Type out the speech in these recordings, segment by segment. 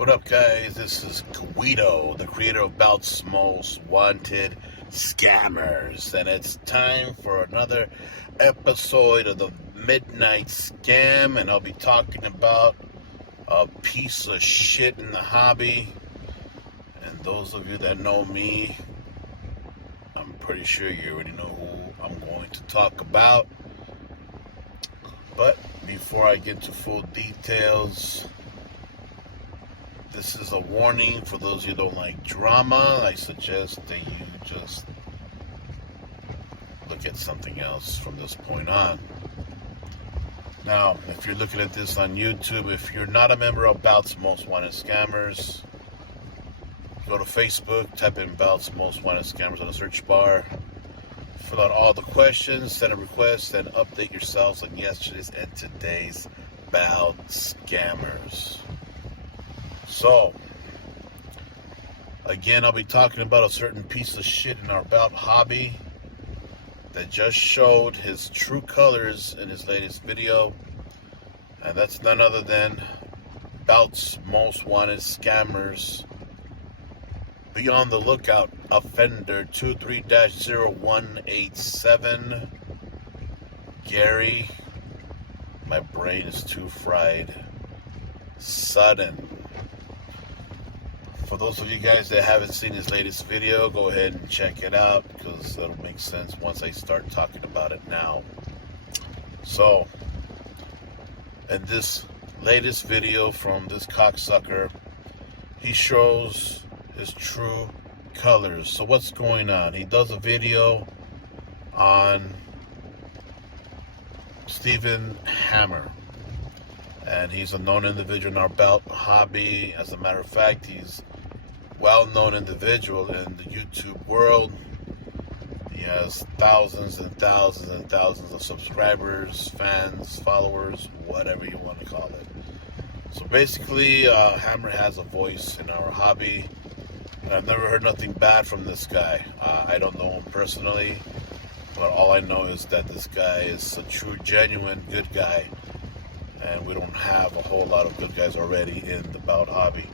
What up, guys? This is Guido, the creator of Bout's Most Wanted Scammers, and it's time for another episode of the Midnight Scam, and I'll be talking about a piece of shit in the hobby. And those of you that know me, I'm pretty sure you already know who I'm going to talk about. But before I get to full details, this is a warning for those who don't like drama. I suggest that you just look at something else from this point on. Now, if you're looking at this on YouTube, if you're not a member of Bout's Most Wanted Scammers, go to Facebook, type in Bout's Most Wanted Scammers on the search bar, fill out all the questions, send a request, and update yourselves on yesterday's and today's Bout Scammers. So, again, I'll be talking about a certain piece of shit in our Bout hobby that just showed his true colors in his latest video. And that's none other than Bout's Most Wanted Scammers. Be on the lookout, offender 23-0187. Gary, my brain is too fried, Sutton. For those of you guys that haven't seen his latest video, go ahead and check it out, because it'll make sense once I start talking about it now. So, in this latest video from this cocksucker, he shows his true colors. So what's going on? He does a video on Stephan Hammer, and he's a known individual in our Bout hobby. As a matter of fact, he's well-known individual in the YouTube world. He has thousands and thousands and thousands of subscribers, fans, followers, whatever you want to call it. So basically, Hammer has a voice in our hobby, and I've never heard nothing bad from this guy. I don't know him personally, but all I know is that this guy is a true, genuine, good guy, and we don't have a whole lot of good guys already in the Bout hobby.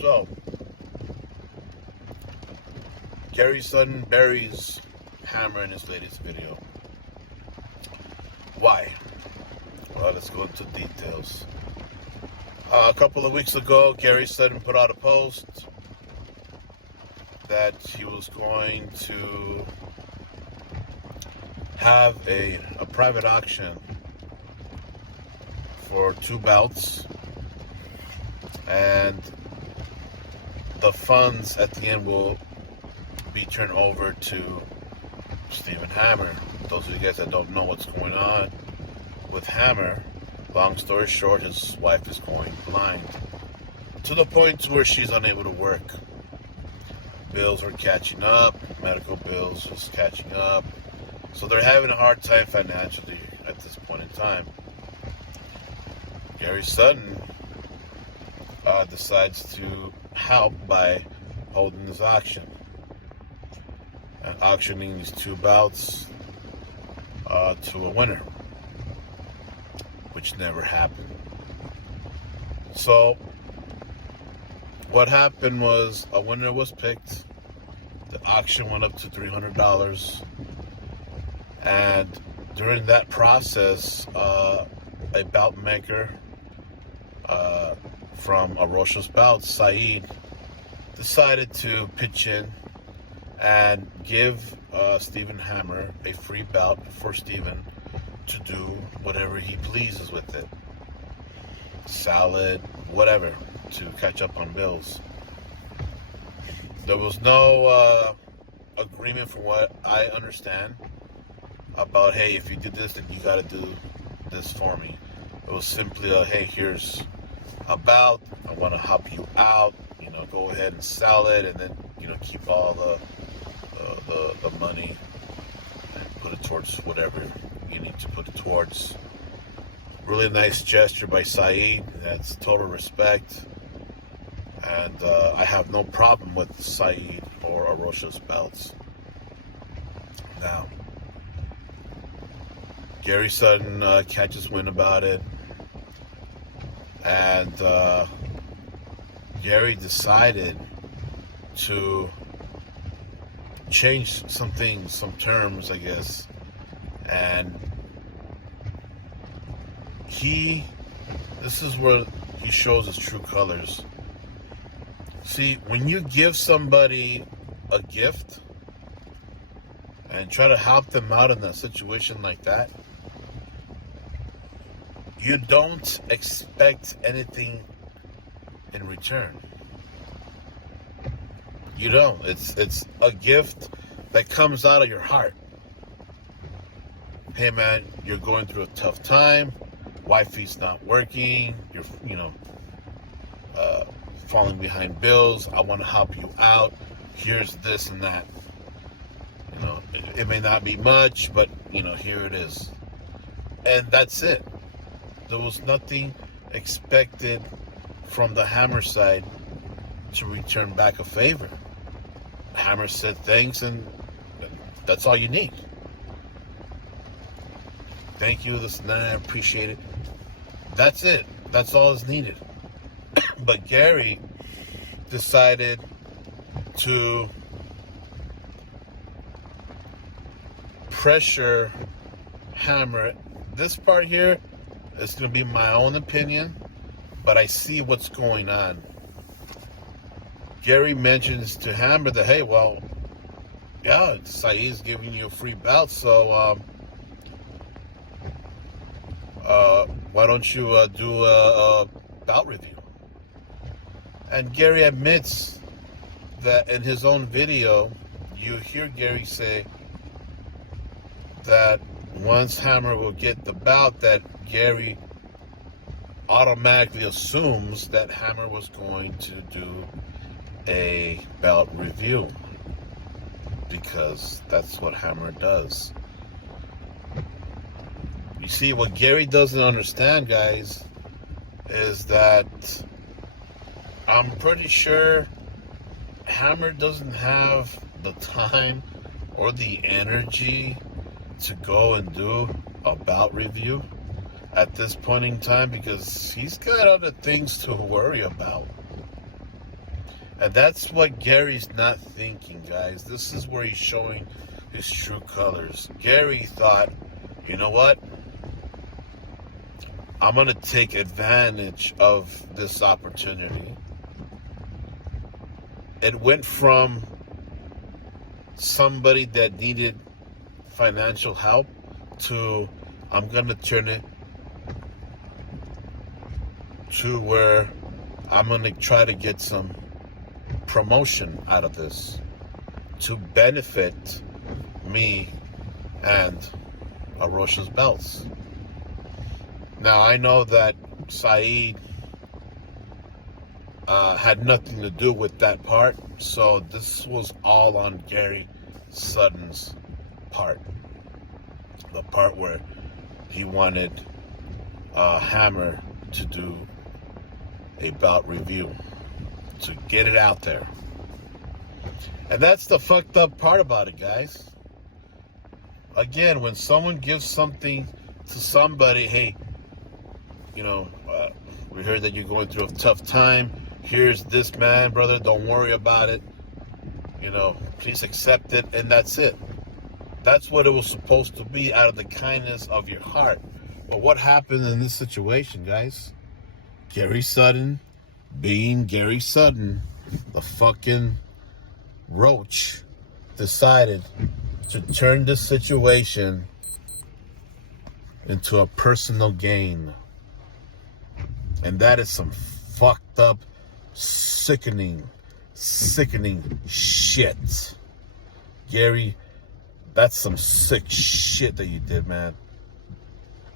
So, Gary Sutton buries Hammer in his latest video. Why? Well, let's go into details. A couple of weeks ago, Gary Sutton put out a post that he was going to have a private auction for 2 bouts, and the funds at the end will be turned over to Stephan Hammer. Those of you guys that don't know what's going on with Hammer, long story short, his wife is going blind to the point where she's unable to work. Bills are catching up, medical bills is catching up, so they're having a hard time financially at this point in time. Gary Sutton decides to help by holding this auction and auctioning these 2 bouts to a winner, which never happened. So what happened was a winner was picked. The auction went up to $300, and during that process, a bout maker from Arosha's Bout, Saeed, decided to pitch in and give Stephan Hammer a free bout for Stephan to do whatever he pleases with it. Salad, whatever, to catch up on bills. There was no agreement, from what I understand, about, hey, if you did this, then you got to do this for me. It was simply a, hey, here's a bout, I want to help you out, go ahead and sell it, and then, keep all the money and put it towards whatever you need to put it towards. Really nice gesture by Saeed. That's total respect. And I have no problem with Saeed or Arosha's belts. Now, Gary Sutton catches wind about it. And Gary decided to change some things, some terms, I guess. And this is where he shows his true colors. See, when you give somebody a gift and try to help them out in a situation like that, you don't expect anything in return. You don't. It's a gift that comes out of your heart. Hey man, you're going through a tough time. Wifey's not working. You're falling behind bills. I want to help you out. Here's this and that. It may not be much, but here it is. And that's it. There was nothing expected from the Hammer side to return back a favor. Hammer said thanks, and that's all you need. Thank you, this and that, I appreciate it. That's it. That's all is needed. But Gary decided to pressure Hammer. This part here is going to be my own opinion, but I see what's going on. Gary mentions to Hammer that, hey, well, yeah, Saeed's giving you a free bout, so why don't you do a bout review? And Gary admits that in his own video, you hear Gary say that once Hammer will get the bout, that Gary automatically assumes that Hammer was going to do a bout review, because that's what Hammer does. You see, what Gary doesn't understand, guys, is that I'm pretty sure Hammer doesn't have the time or the energy to go and do a bout review at this point in time, because he's got other things to worry about. And that's what Gary's not thinking, guys. This is where he's showing his true colors. Gary thought, you know what? I'm going to take advantage of this opportunity. It went from somebody that needed financial help to I'm going to turn it to where I'm going to try to get some promotion out of this to benefit me and Arosha's belts. Now, I know that Saeed had nothing to do with that part, so this was all on Gary Sutton's part. The part where he wanted Hammer to do a bout review, to get it out there. And that's the fucked up part about it, guys. Again, when someone gives something to somebody, hey, we heard that you're going through a tough time. Here's this, man, brother. Don't worry about it. Please accept it, and that's it. That's what it was supposed to be, out of the kindness of your heart. But what happened in this situation, guys? Gary Sutton, being Gary Sutton, the fucking roach, decided to turn this situation into a personal gain. And that is some fucked up, sickening shit. Gary, that's some sick shit that you did, man.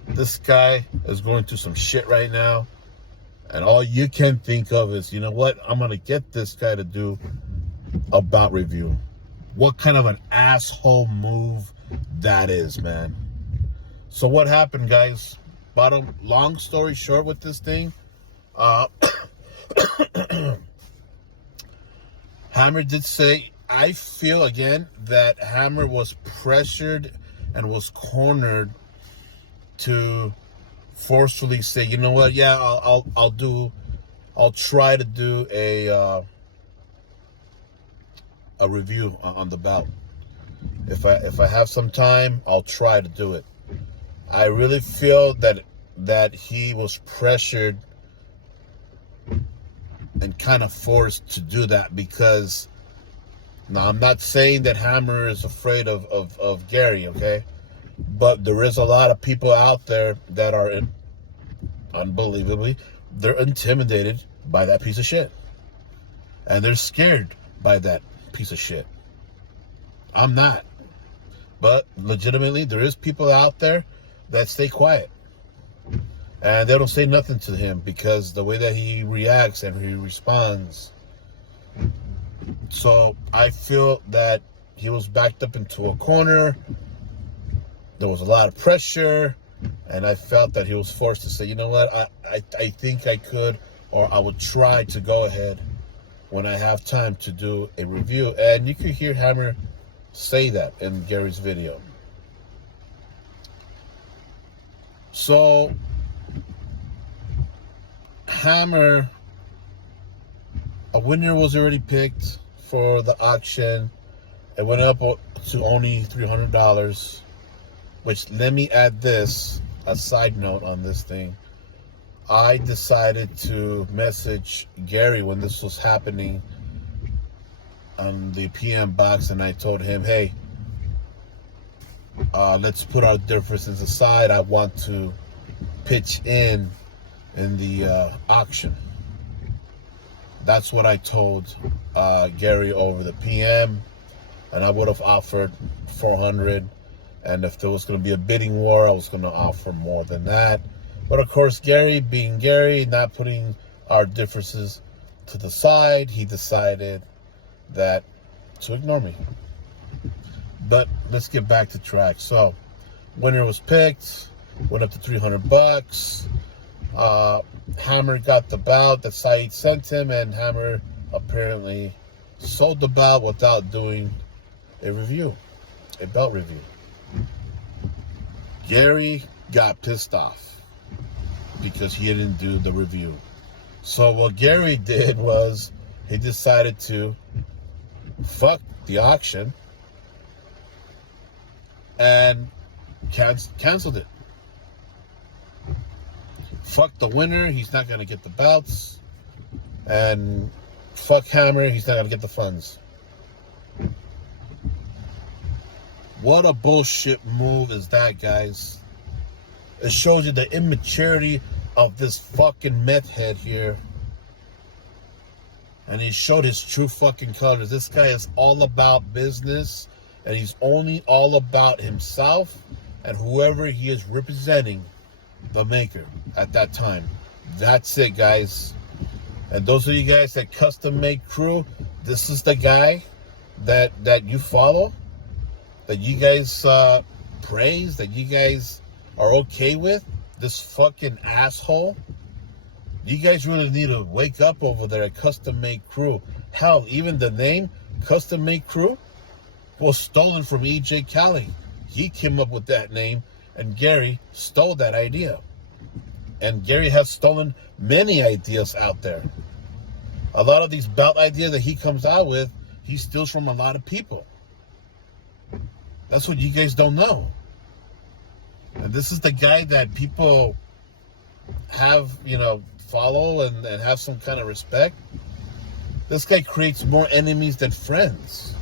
This guy is going through some shit right now, and all you can think of is, you know what? I'm going to get this guy to do a bout review. What kind of an asshole move that is, man. So what happened, guys? Long story short with this thing, Hammer did say, I feel again that Hammer was pressured and was cornered to forcefully say, you know what, yeah, I'll try to do a review on the bout. If I have some time, I'll try to do it. I really feel that he was pressured and kind of forced to do that, because now I'm not saying that Hammer is afraid of Gary, okay? But there is a lot of people out there that are unbelievably, they're intimidated by that piece of shit. And they're scared by that piece of shit. I'm not. But legitimately, there is people out there that stay quiet. And they don't say nothing to him because the way that he reacts and he responds. So I feel that he was backed up into a corner. There was a lot of pressure. And I felt that he was forced to say, you know what, I think I could, or I would try to go ahead when I have time to do a review. And you could hear Hammer say that in Gary's video. So Hammer, a winner was already picked for the auction. It went up to only $300, which, let me add this, a side note on this thing. I decided to message Gary when this was happening on the PM box, and I told him, hey, let's put our differences aside. I want to pitch in the auction. That's what I told Gary over the PM, and I would have offered $400. And if there was going to be a bidding war, I was going to offer more than that. But of course, Gary, being Gary, not putting our differences to the side, he decided that to ignore me. But let's get back to track. So, winner was picked, went up to $300. Hammer got the bout that Saeed sent him, and Hammer apparently sold the bout without doing a review, a belt review. Gary got pissed off because he didn't do the review. So what Gary did was he decided to fuck the auction and canceled it. Fuck the winner, he's not going to get the bouts. And fuck Hammer, he's not going to get the funds. What a bullshit move is that, guys. It shows you the immaturity of this fucking meth head here. And he showed his true fucking colors. This guy is all about business, and he's only all about himself and whoever he is representing, the maker at that time. That's it, guys. And those of you guys that custom make crew, this is the guy that you follow, that you guys praise, that you guys are okay with, this fucking asshole. You guys really need to wake up over there at Custom Made Crew. Hell, even the name Custom Made Crew was stolen from EJ Cali. He came up with that name, and Gary stole that idea. And Gary has stolen many ideas out there. A lot of these bout ideas that he comes out with, he steals from a lot of people. That's what you guys don't know. And this is the guy that people have, follow and have some kind of respect. This guy creates more enemies than friends.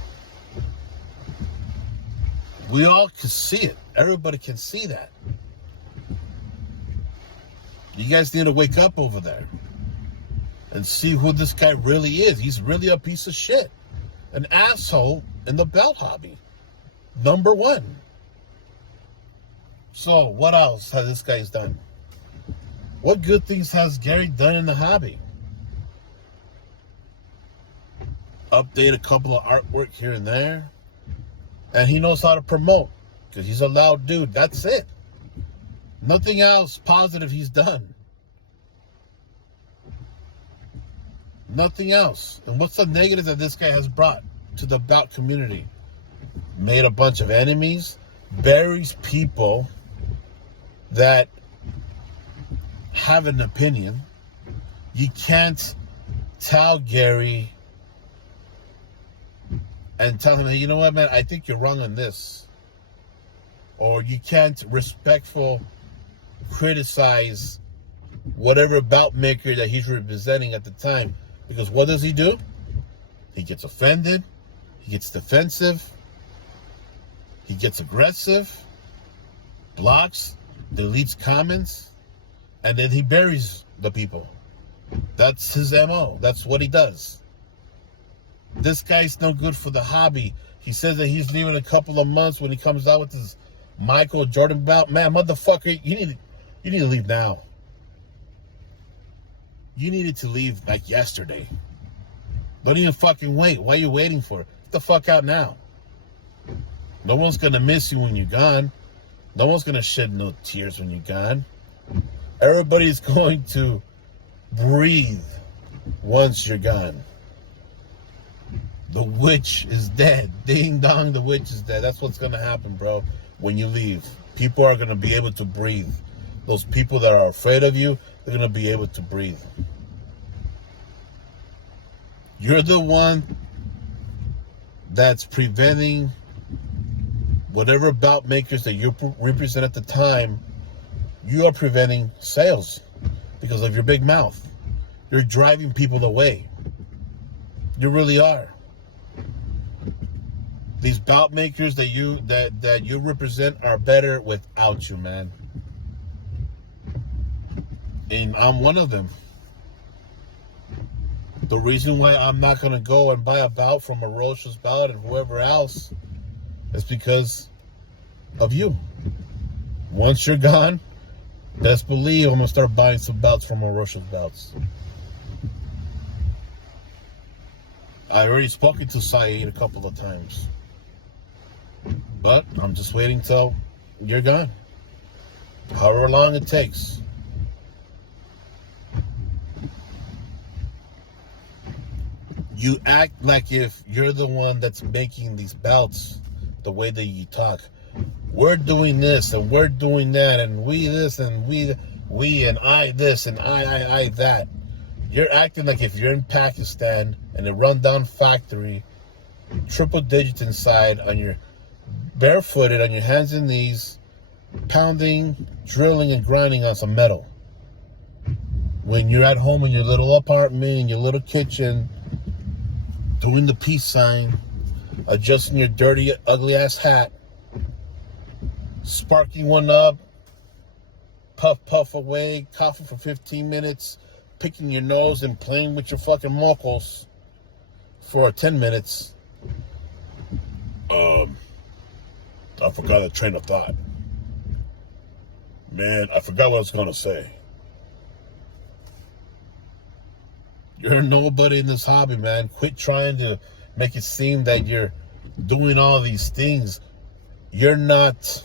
We all can see it. Everybody can see that. You guys need to wake up over there and see who this guy really is. He's really a piece of shit. An asshole in the belt hobby. Number one. So, what else has this guy's done? What good things has Gary done in the hobby? Update a couple of artwork here and there. And he knows how to promote, because he's a loud dude. That's it. Nothing else positive he's done. Nothing else. And what's the negative that this guy has brought to the bout community? Made a bunch of enemies, buries people that have an opinion. You can't tell Gary and tell him, hey, you know what, man, I think you're wrong on this. Or you can't respectful criticize whatever bout maker that he's representing at the time. Because what does he do? He gets offended. He gets defensive. He gets aggressive. Blocks. Deletes comments. And then he buries the people. That's his MO. That's what he does. This guy's no good for the hobby. He says that he's leaving a couple of months when he comes out with his Michael Jordan bout. Man, motherfucker, you need to leave now. You needed to leave like yesterday. Don't even fucking wait. Why are you waiting for it? Get the fuck out now. No one's gonna miss you when you're gone. No one's gonna shed no tears when you're gone. Everybody's going to breathe once you're gone. The witch is dead. Ding dong, the witch is dead. That's what's gonna happen, bro. When you leave, people are gonna be able to breathe. Those people that are afraid of you, they're gonna be able to breathe. You're the one that's preventing whatever bout makers that you represent at the time. You are preventing sales because of your big mouth. You're driving people away. You really are. These bout makers that you represent are better without you, man. And I'm one of them. The reason why I'm not going to go and buy a bout from Arosha's Bout and whoever else is because of you. Once you're gone, best believe I'm going to start buying some bouts from Arosha's Bouts. I already spoken to Saeed a couple of times. But I'm just waiting till you're gone. However long it takes. You act like if you're the one that's making these bouts the way that you talk. We're doing this and we're doing that and we this and we and I this and I that. You're acting like if you're in Pakistan in a rundown factory, triple digits inside, on your barefooted, on your hands and knees, pounding, drilling, and grinding on some metal. When you're at home in your little apartment, in your little kitchen, doing the peace sign, adjusting your dirty, ugly-ass hat, sparking one up, puff away, coughing for 15 minutes, picking your nose and playing with your fucking mocos for 10 minutes. I forgot the train of thought. Man, I forgot what I was going to say. You're nobody in this hobby, man. Quit trying to make it seem that you're doing all these things. You're not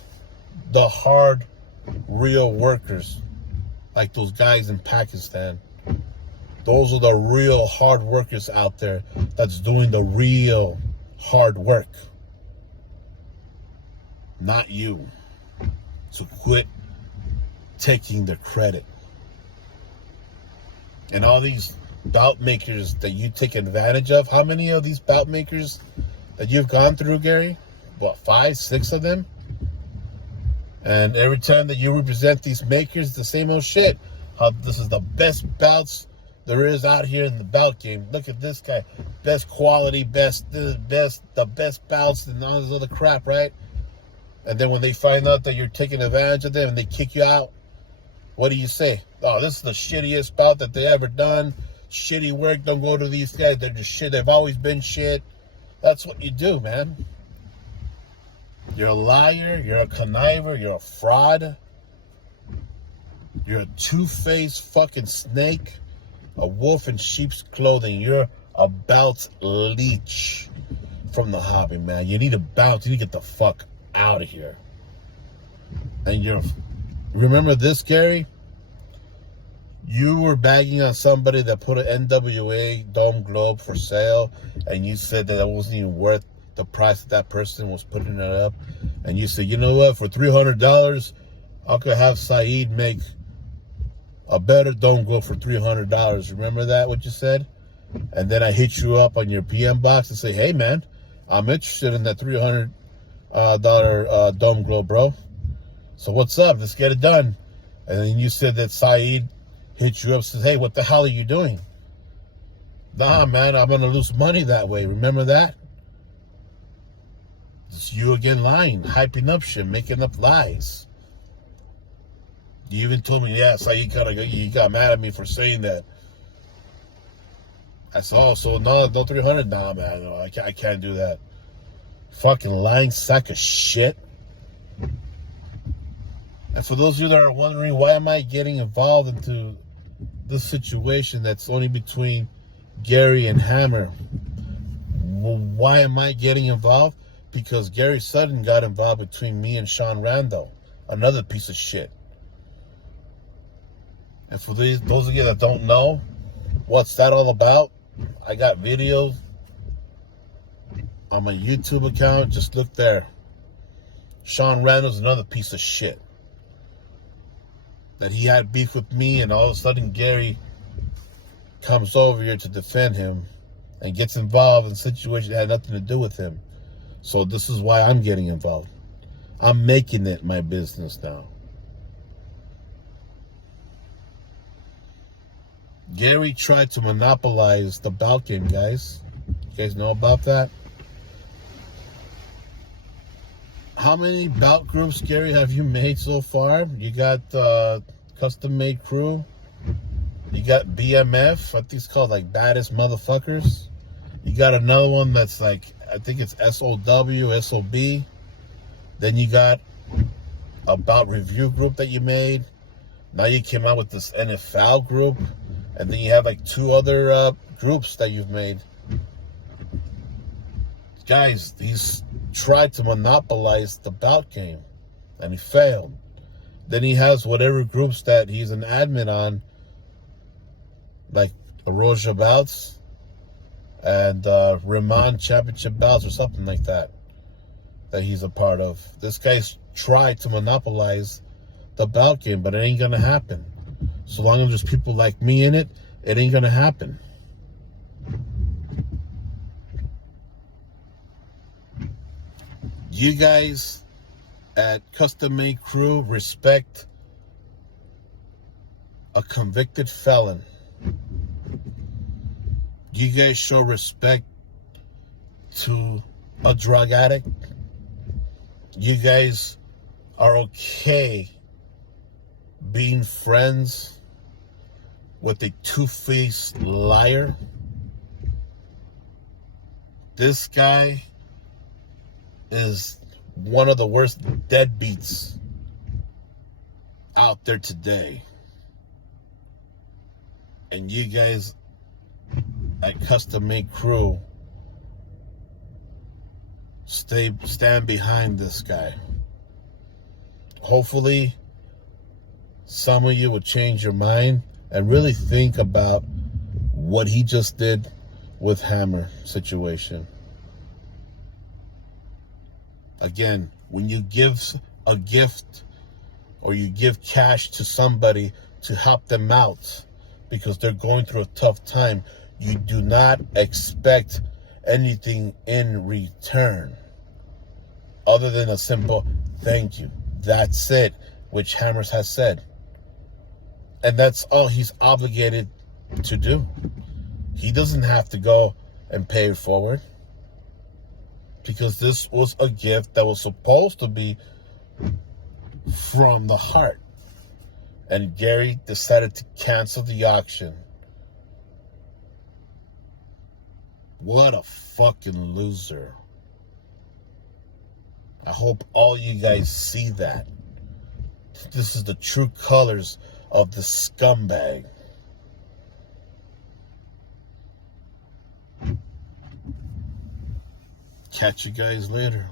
the hard, real workers like those guys in Pakistan. Those are the real hard workers out there that's doing the real hard work. Not you. So quit taking the credit. And all these bout makers that you take advantage of, how many of these bout makers that you've gone through, Gary? What, 5, 6 of them? And every time that you represent these makers, the same old shit. How this is the best bouts there is out here in the bout game. Look at this guy. Best quality, the best bouts and all this other crap, right? And then when they find out that you're taking advantage of them and they kick you out, what do you say? Oh, this is the shittiest bout that they ever done. Shitty work. Don't go to these guys. They're just shit. They've always been shit. That's what you do, man. You're a liar. You're a conniver. You're a fraud. You're a two-faced fucking snake. A wolf in sheep's clothing. You're a bout leech from the hobby, man. You need a bounce. You need to get the fuck out of here. And remember this, Gary? You were bagging on somebody that put an NWA Dome Globe for sale, and you said that it wasn't even worth the price that person was putting it up. And you said, you know what, for $300, I could have Saeed make a better dome grill for $300. Remember that, what you said? And then I hit you up on your PM box and say, hey, man, I'm interested in that $300 dome grill, bro. So what's up? Let's get it done. And then you said that Saeed hit you up and says, hey, what the hell are you doing? Nah, man, I'm going to lose money that way. Remember that? It's you again lying, hyping up shit, making up lies. You even told me, yeah, Saeed you got mad at me for saying that. I said, oh, so no 300? Nah, man, no, I can't do that. Fucking lying sack of shit. And for those of you that are wondering, why am I getting involved into this situation that's only between Gary and Hammer? Why am I getting involved? Because Gary Sutton got involved between me and Sean Rando, another piece of shit. And for those of you that don't know, what's that all about? I got videos on my YouTube account. Just look there. Sean Rando's another piece of shit. That he had beef with me, and all of a sudden Gary comes over here to defend him and gets involved in situations that had nothing to do with him. So this is why I'm getting involved. I'm making it my business now. Gary tried to monopolize the bout game, guys. You guys know about that? How many bout groups, Gary, have you made so far? You got Custom Made Crew. You got BMF. I think it's called like Baddest Motherfuckers. You got another one that's like, I think it's SOW, SOB. Then you got a bout review group that you made. Now you came out with this NFL group. And then you have like 2 other groups that you've made. Guys, he's tried to monopolize the bout game. And he failed. Then he has whatever groups that he's an admin on. Like Aroja Bouts. And Rahman Championship Bouts or something like that. That he's a part of. This guy's tried to monopolize the bout game. But it ain't going to happen. So long as there's people like me in it, it ain't gonna happen. You guys at Custom Made Crew respect a convicted felon. You guys show respect to a drug addict. You guys are okay being friends with a two-faced liar. This guy is one of the worst deadbeats out there today. And you guys at Custom Made Crew stand behind this guy. Hopefully some of you will change your mind and really think about what he just did with Hammer situation. Again, when you give a gift or you give cash to somebody to help them out because they're going through a tough time, you do not expect anything in return other than a simple thank you. That's it, which Hammers has said. And that's all he's obligated to do. He doesn't have to go and pay it forward. Because this was a gift that was supposed to be from the heart. And Gary decided to cancel the auction. What a fucking loser. I hope all you guys see that. This is the true colors of the scumbag. Catch you guys later.